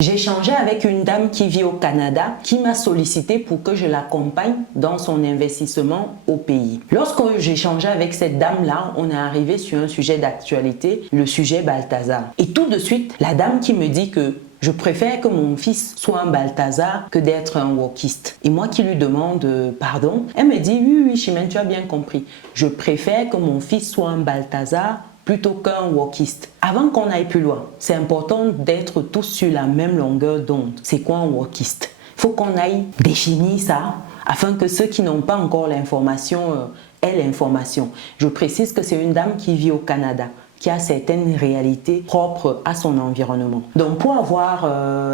J'ai échangé avec une dame qui vit au Canada qui m'a sollicité pour que je l'accompagne dans son investissement au pays. Lorsque j'ai échangé avec cette dame-là, on est arrivé sur un sujet d'actualité, le sujet Balthazar. Et tout de suite, la dame qui me dit que je préfère que mon fils soit un Balthazar que d'être un wokiste. Et moi qui lui demande pardon, elle me dit oui, Chimène, tu as bien compris. Je préfère que mon fils soit un Balthazar plutôt qu'un wokiste. Avant qu'on aille plus loin, c'est important d'être tous sur la même longueur d'onde. C'est quoi un wokiste? Il faut qu'on aille définir ça afin que ceux qui n'ont pas encore l'information aient l'information. Je précise que c'est une dame qui vit au Canada, qui a certaines réalités propres à son environnement. Donc pour avoir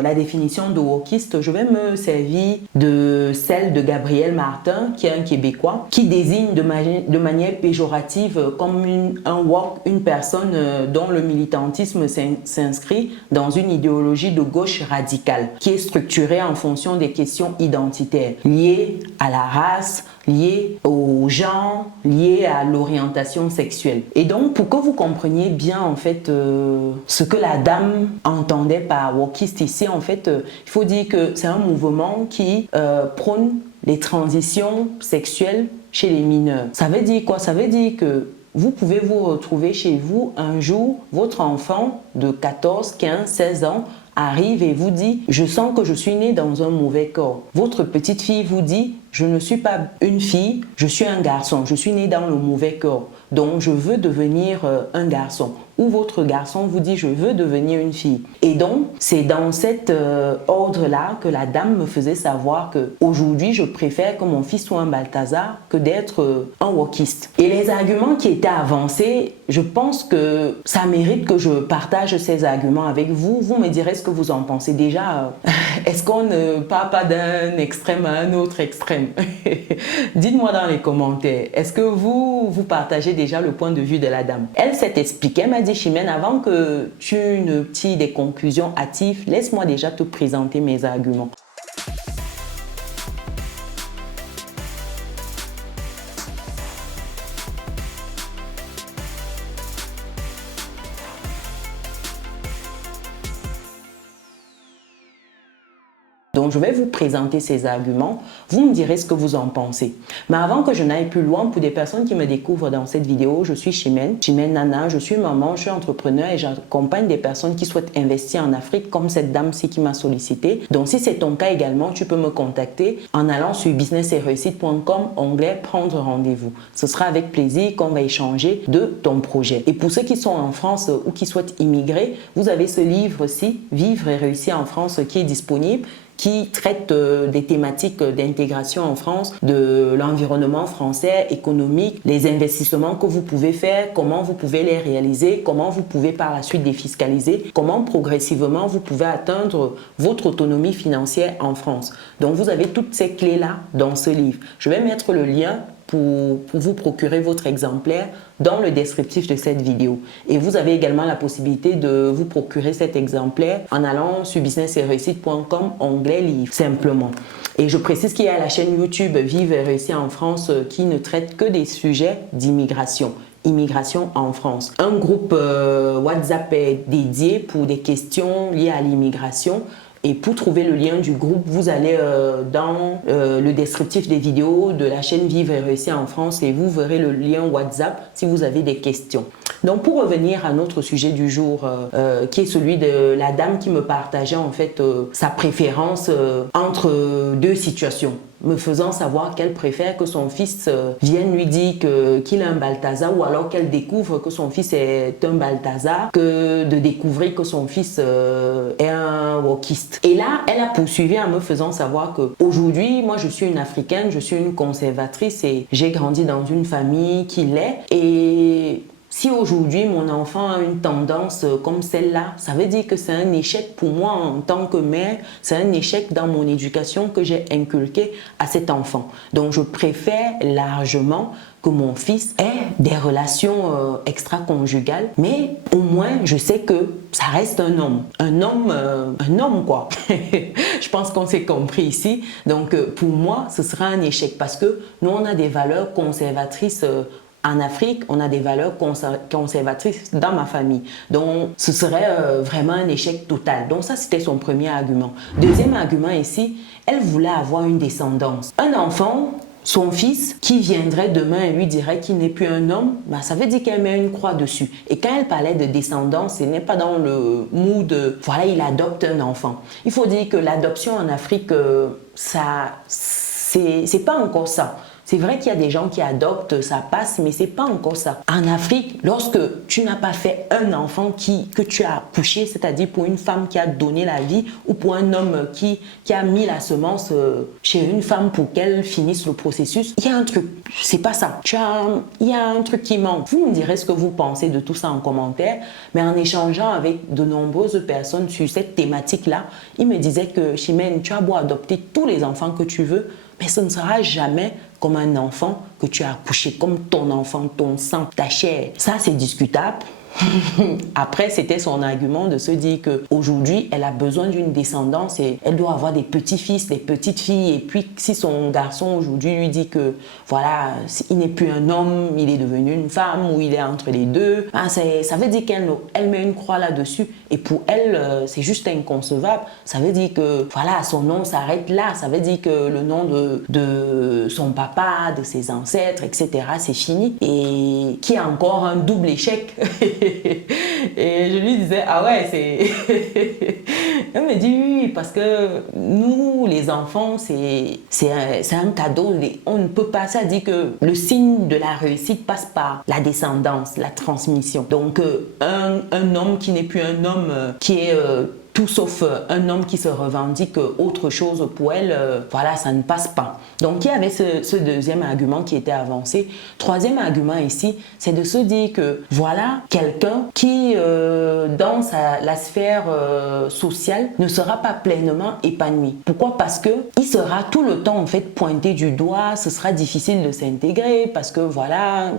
la définition de wokiste, je vais me servir de celle de Gabriel Martin, qui est un Québécois, qui désigne de manière péjorative comme un wok, une personne dont le militantisme s'inscrit dans une idéologie de gauche radicale, qui est structurée en fonction des questions identitaires, liées à la race, liées au genre, liées à l'orientation sexuelle. Et donc, pour que vous compreniez bien en fait ce que la dame entendait par wokiste ici, en fait, il faut dire que c'est un mouvement qui prône les transitions sexuelles chez les mineurs. Ça veut dire quoi? Ça veut dire que vous pouvez vous retrouver chez vous un jour, votre enfant de 14, 15, 16 ans arrive et vous dit « Je sens que je suis née dans un mauvais corps ». Votre petite fille vous dit « Je ne suis pas une fille, je suis un garçon, je suis née dans le mauvais corps, donc je veux devenir un garçon ». Ou votre garçon vous dit « Je veux devenir une fille ». Et donc, c'est dans cet ordre-là que la dame me faisait savoir qu'aujourd'hui, je préfère que mon fils soit un Balthazar que d'être un wokiste. Et les arguments qui étaient avancés, je pense que ça mérite que je partage ces arguments avec vous. Vous me direz ce que vous en pensez. Déjà, est-ce qu'on ne part pas d'un extrême à un autre extrême? Dites-moi dans les commentaires. Est-ce que vous partagez déjà le point de vue de la dame? Elle s'est expliquée, elle m'a dit « Chimène, avant que tu ne tires des conclusions hâtives, laisse-moi déjà te présenter mes arguments. » Donc, je vais vous présenter ces arguments. Vous me direz ce que vous en pensez. Mais avant que je n'aille plus loin, pour des personnes qui me découvrent dans cette vidéo, je suis Chimène Nana, je suis maman, je suis entrepreneur et j'accompagne des personnes qui souhaitent investir en Afrique, comme cette dame-ci qui m'a sollicité. Donc, si c'est ton cas également, tu peux me contacter en allant sur businessetreusite.com, onglet prendre rendez-vous. Ce sera avec plaisir qu'on va échanger de ton projet. Et pour ceux qui sont en France ou qui souhaitent immigrer, vous avez ce livre-ci, Vivre et réussir en France, qui est disponible, qui traite des thématiques d'intégration en France, de l'environnement français, économique, les investissements que vous pouvez faire, comment vous pouvez les réaliser, comment vous pouvez par la suite défiscaliser, comment progressivement vous pouvez atteindre votre autonomie financière en France. Donc vous avez toutes ces clés-là dans ce livre. Je vais mettre le lien pour vous procurer votre exemplaire dans le descriptif de cette vidéo. Et vous avez également la possibilité de vous procurer cet exemplaire en allant sur businessetreusite.com, onglet livre, simplement. Et je précise qu'il y a la chaîne YouTube Vivre et réussir en France qui ne traite que des sujets d'immigration. Immigration en France. Un groupe WhatsApp est dédié pour des questions liées à l'immigration. Et pour trouver le lien du groupe, vous allez dans le descriptif des vidéos de la chaîne Vivre et réussir en France et vous verrez le lien WhatsApp si vous avez des questions. Donc pour revenir à notre sujet du jour, qui est celui de la dame qui me partageait en fait sa préférence entre deux situations, me faisant savoir qu'elle préfère que son fils vienne lui dire qu'il est un Balthazar, ou alors qu'elle découvre que son fils est un Balthazar, que de découvrir que son fils est un wokiste. Et là, elle a poursuivi en me faisant savoir qu'aujourd'hui, moi je suis une Africaine, je suis une conservatrice et j'ai grandi dans une famille qui l'est. Et si aujourd'hui mon enfant a une tendance comme celle-là, ça veut dire que c'est un échec pour moi en tant que mère, c'est un échec dans mon éducation que j'ai inculqué à cet enfant. Donc je préfère largement que mon fils ait des relations extra-conjugales, mais au moins je sais que ça reste un homme. Un homme quoi. Je pense qu'on s'est compris ici. Donc pour moi, ce sera un échec parce que nous on a des valeurs conservatrices En Afrique, on a des valeurs conservatrices dans ma famille. Donc, ce serait vraiment un échec total. Donc, ça, c'était son premier argument. Deuxième argument ici, elle voulait avoir une descendance. Un enfant, son fils qui viendrait demain et lui dirait qu'il n'est plus un homme, bah, ça veut dire qu'elle met une croix dessus. Et quand elle parlait de descendance, ce n'est pas dans le mood de, voilà, il adopte un enfant. Il faut dire que l'adoption en Afrique, c'est pas encore ça. C'est vrai qu'il y a des gens qui adoptent, ça passe, mais c'est pas encore ça. En Afrique, lorsque tu n'as pas fait un enfant que tu as accouché, c'est-à-dire pour une femme qui a donné la vie ou pour un homme qui a mis la semence chez une femme pour qu'elle finisse le processus, il y a un truc, c'est pas ça. Il y a un truc qui manque. Vous me direz ce que vous pensez de tout ça en commentaire, mais en échangeant avec de nombreuses personnes sur cette thématique-là, ils me disaient que Chimène, tu as beau adopter tous les enfants que tu veux, mais ce ne sera jamais comme un enfant que tu as accouché, comme ton enfant, ton sang, ta chair. Ça, c'est discutable. Après, c'était son argument de se dire qu'aujourd'hui, elle a besoin d'une descendance et elle doit avoir des petits-fils, des petites-filles. Et puis, si son garçon aujourd'hui lui dit que, voilà, il n'est plus un homme, il est devenu une femme ou il est entre les deux, hein, ça veut dire qu'elle met une croix là-dessus. Et pour elle, c'est juste inconcevable. Ça veut dire que, voilà, son nom s'arrête là. Ça veut dire que le nom de son papa, de ses ancêtres, etc., c'est fini. Et qu'il y a encore un double échec. Et je lui disais, ah ouais, c'est... Elle me dit, oui, parce que nous, les enfants, c'est un cadeau. On ne peut pas, ça dit que le signe de la réussite passe par la descendance, la transmission. Donc, un homme qui n'est plus un homme, qui est... tout sauf un homme qui se revendique autre chose pour elle, voilà, ça ne passe pas. Donc, il y avait ce deuxième argument qui était avancé. Troisième argument ici, c'est de se dire que, voilà, quelqu'un qui, dans la sphère sociale, ne sera pas pleinement épanoui. Pourquoi? Parce que il sera tout le temps, en fait, pointé du doigt, ce sera difficile de s'intégrer, parce que, voilà,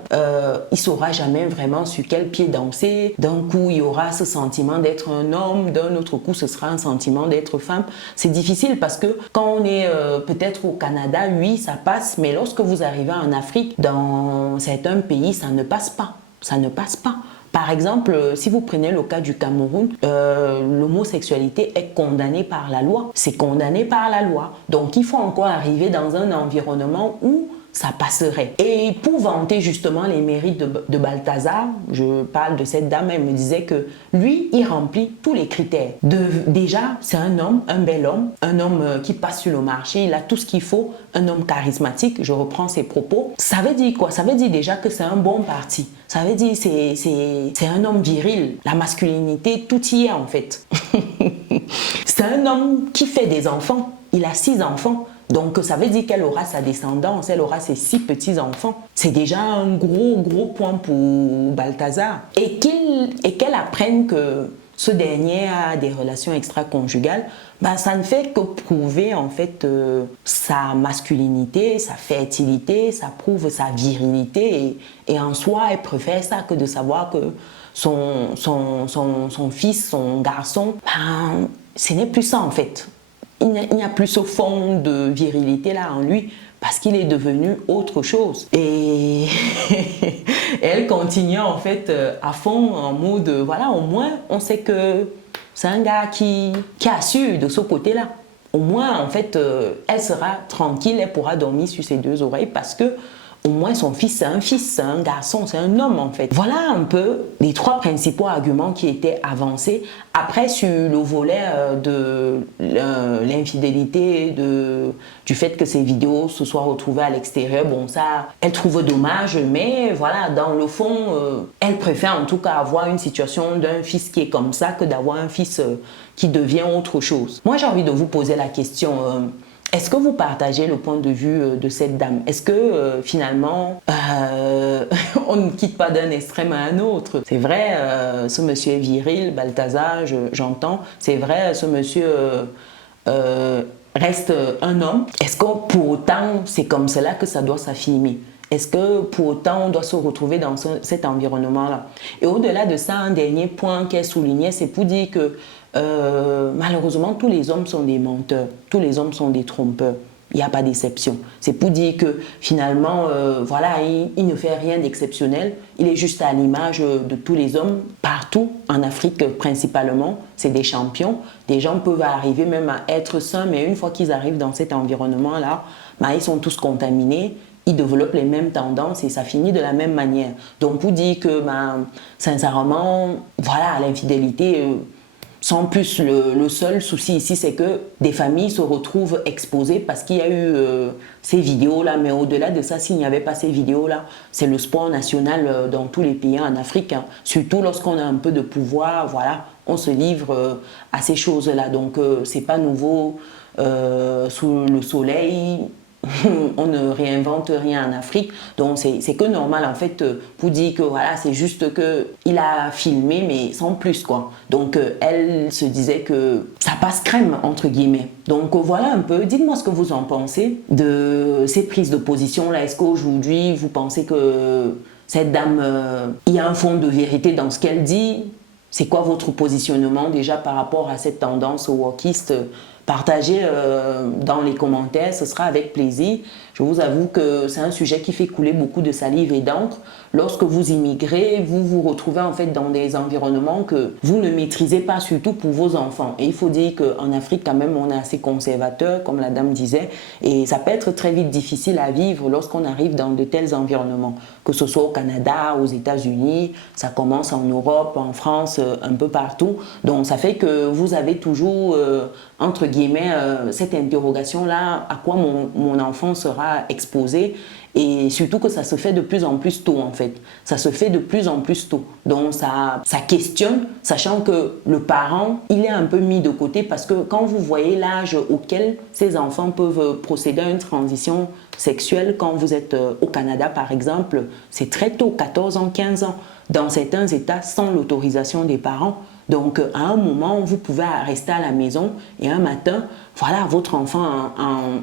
il saura jamais vraiment sur quel pied danser. D'un coup, il y aura ce sentiment d'être un homme, d'un autre coup, ce sera un sentiment d'être femme. C'est difficile parce que quand on est peut-être au Canada, oui, ça passe, mais lorsque vous arrivez en Afrique, dans certains pays, ça ne passe pas. Ça ne passe pas. Par exemple, si vous prenez le cas du Cameroun, l'homosexualité est condamnée par la loi. C'est condamné par la loi. Donc, il faut encore arriver dans un environnement où ça passerait. Et pour vanter justement les mérites de Balthazar, je parle de cette dame, elle me disait que lui, il remplit tous les critères. Déjà, c'est un homme, un bel homme, un homme qui passe sur le marché, il a tout ce qu'il faut, un homme charismatique, je reprends ses propos. Ça veut dire quoi? Ça veut dire déjà que c'est un bon parti. Ça veut dire que c'est un homme viril. La masculinité, tout y est en fait. C'est un homme qui fait des enfants. Il a 6 enfants. Donc, ça veut dire qu'elle aura sa descendance, elle aura ses 6 petits-enfants. C'est déjà un gros point pour Balthazar. Et qu'elle apprenne que ce dernier a des relations extra-conjugales, ben, ça ne fait que prouver en fait sa masculinité, sa fertilité, ça prouve sa virilité. Et en soi, elle préfère ça que de savoir que son fils, son garçon, ben, ce n'est plus ça en fait. Il n'y a plus ce fond de virilité là en lui parce qu'il est devenu autre chose. Et elle continue en fait à fond en mode, voilà, au moins on sait que c'est un gars qui assure de ce côté-là. Au moins en fait, elle sera tranquille, elle pourra dormir sur ses 2 oreilles parce que au moins son fils, c'est un garçon, c'est un homme en fait. Voilà un peu les 3 principaux arguments qui étaient avancés. Après, sur le volet de l'infidélité, du fait que ces vidéos se soient retrouvées à l'extérieur, bon ça, elle trouve dommage, mais voilà, dans le fond, elle préfère en tout cas avoir une situation d'un fils qui est comme ça que d'avoir un fils qui devient autre chose. Moi, j'ai envie de vous poser la question... Est-ce que vous partagez le point de vue de cette dame? Est-ce que finalement, on ne quitte pas d'un extrême à un autre? C'est vrai, ce monsieur est viril, Balthazar, j'entends. C'est vrai, ce monsieur reste un homme. Est-ce que pour autant, c'est comme cela que ça doit s'affirmer? Est-ce que pour autant, on doit se retrouver dans cet environnement-là? Et au-delà de ça, un dernier point qu'elle soulignait, c'est pour dire que malheureusement, tous les hommes sont des menteurs. Tous les hommes sont des trompeurs. il n'y a pas d'exception. C'est pour dire que finalement, voilà, il ne fait rien d'exceptionnel. Il est juste à l'image de tous les hommes, partout, en Afrique principalement. C'est des champions. Des gens peuvent arriver même à être sains, mais une fois qu'ils arrivent dans cet environnement-là, bah, ils sont tous contaminés. Ils développent les mêmes tendances et ça finit de la même manière. Donc, pour dire que, bah, sincèrement, voilà, l'infidélité... sans plus, le seul souci ici, c'est que des familles se retrouvent exposées parce qu'il y a eu ces vidéos-là. Mais au-delà de ça, s'il n'y avait pas ces vidéos-là, c'est le sport national dans tous les pays en Afrique. Hein. Surtout lorsqu'on a un peu de pouvoir, voilà, on se livre à ces choses-là. Donc, c'est pas nouveau sous le soleil. On ne réinvente rien en Afrique, donc c'est que normal en fait pour dire que voilà, c'est juste que il a filmé mais sans plus quoi. Donc elle se disait que ça passe crème entre guillemets. Donc voilà un peu, dites-moi ce que vous en pensez de ces prises de position là. Est-ce qu'aujourd'hui vous pensez que cette dame, il y a un fond de vérité dans ce qu'elle dit? C'est quoi votre positionnement déjà par rapport à cette tendance wokiste? Partagez dans les commentaires, ce sera avec plaisir. Je vous avoue que c'est un sujet qui fait couler beaucoup de salive et d'encre. Lorsque vous immigrez, vous vous retrouvez en fait dans des environnements que vous ne maîtrisez pas, surtout pour vos enfants. Et il faut dire qu'en Afrique, quand même, on est assez conservateur, comme la dame disait, et ça peut être très vite difficile à vivre lorsqu'on arrive dans de tels environnements, que ce soit au Canada, aux États-Unis, ça commence en Europe, en France, un peu partout. Donc ça fait que vous avez toujours, entre guillemets, cette interrogation-là, à quoi mon enfant sera exposé, et surtout que ça se fait de plus en plus tôt en fait. Ça se fait de plus en plus tôt. Donc ça questionne, sachant que le parent, il est un peu mis de côté parce que quand vous voyez l'âge auquel ces enfants peuvent procéder à une transition sexuelle, quand vous êtes au Canada par exemple, c'est très tôt, 14 ans, 15 ans. Dans certains États, sans l'autorisation des parents. Donc, à un moment, vous pouvez rester à la maison et un matin, voilà, votre enfant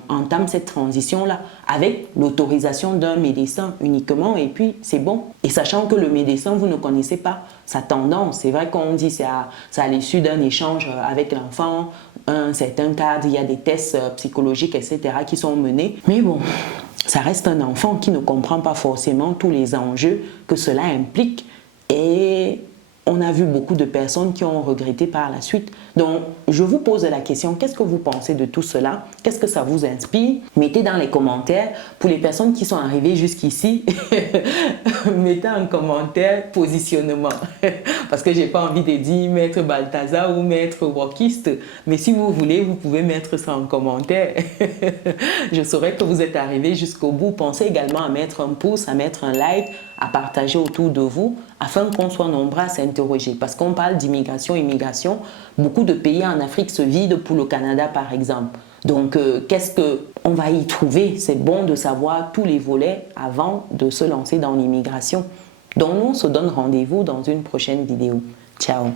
entame cette transition-là avec l'autorisation d'un médecin uniquement et puis c'est bon. Et sachant que le médecin, vous ne connaissez pas sa tendance. C'est vrai qu'on dit que c'est à l'issue d'un échange avec l'enfant, un certain cadre, il y a des tests psychologiques, etc. qui sont menés. Mais bon, ça reste un enfant qui ne comprend pas forcément tous les enjeux que cela implique. Et on a vu beaucoup de personnes qui ont regretté par la suite. Donc, je vous pose la question, qu'est-ce que vous pensez de tout cela? Qu'est-ce que ça vous inspire? Mettez dans les commentaires. Pour les personnes qui sont arrivées jusqu'ici, mettez en commentaire positionnement. Parce que je n'ai pas envie de dire maître Balthazar ou maître wokiste. Mais si vous voulez, vous pouvez mettre ça en commentaire. Je saurais que vous êtes arrivés jusqu'au bout. Pensez également à mettre un pouce, à mettre un like, à partager autour de vous afin qu'on soit nombreux à s'interroger. Parce qu'on parle d'immigration, immigration, beaucoup de pays en Afrique se vident pour le Canada par exemple. Donc, qu'est-ce qu'on va y trouver? C'est bon de savoir tous les volets avant de se lancer dans l'immigration. Donc, nous, on se donne rendez-vous dans une prochaine vidéo. Ciao!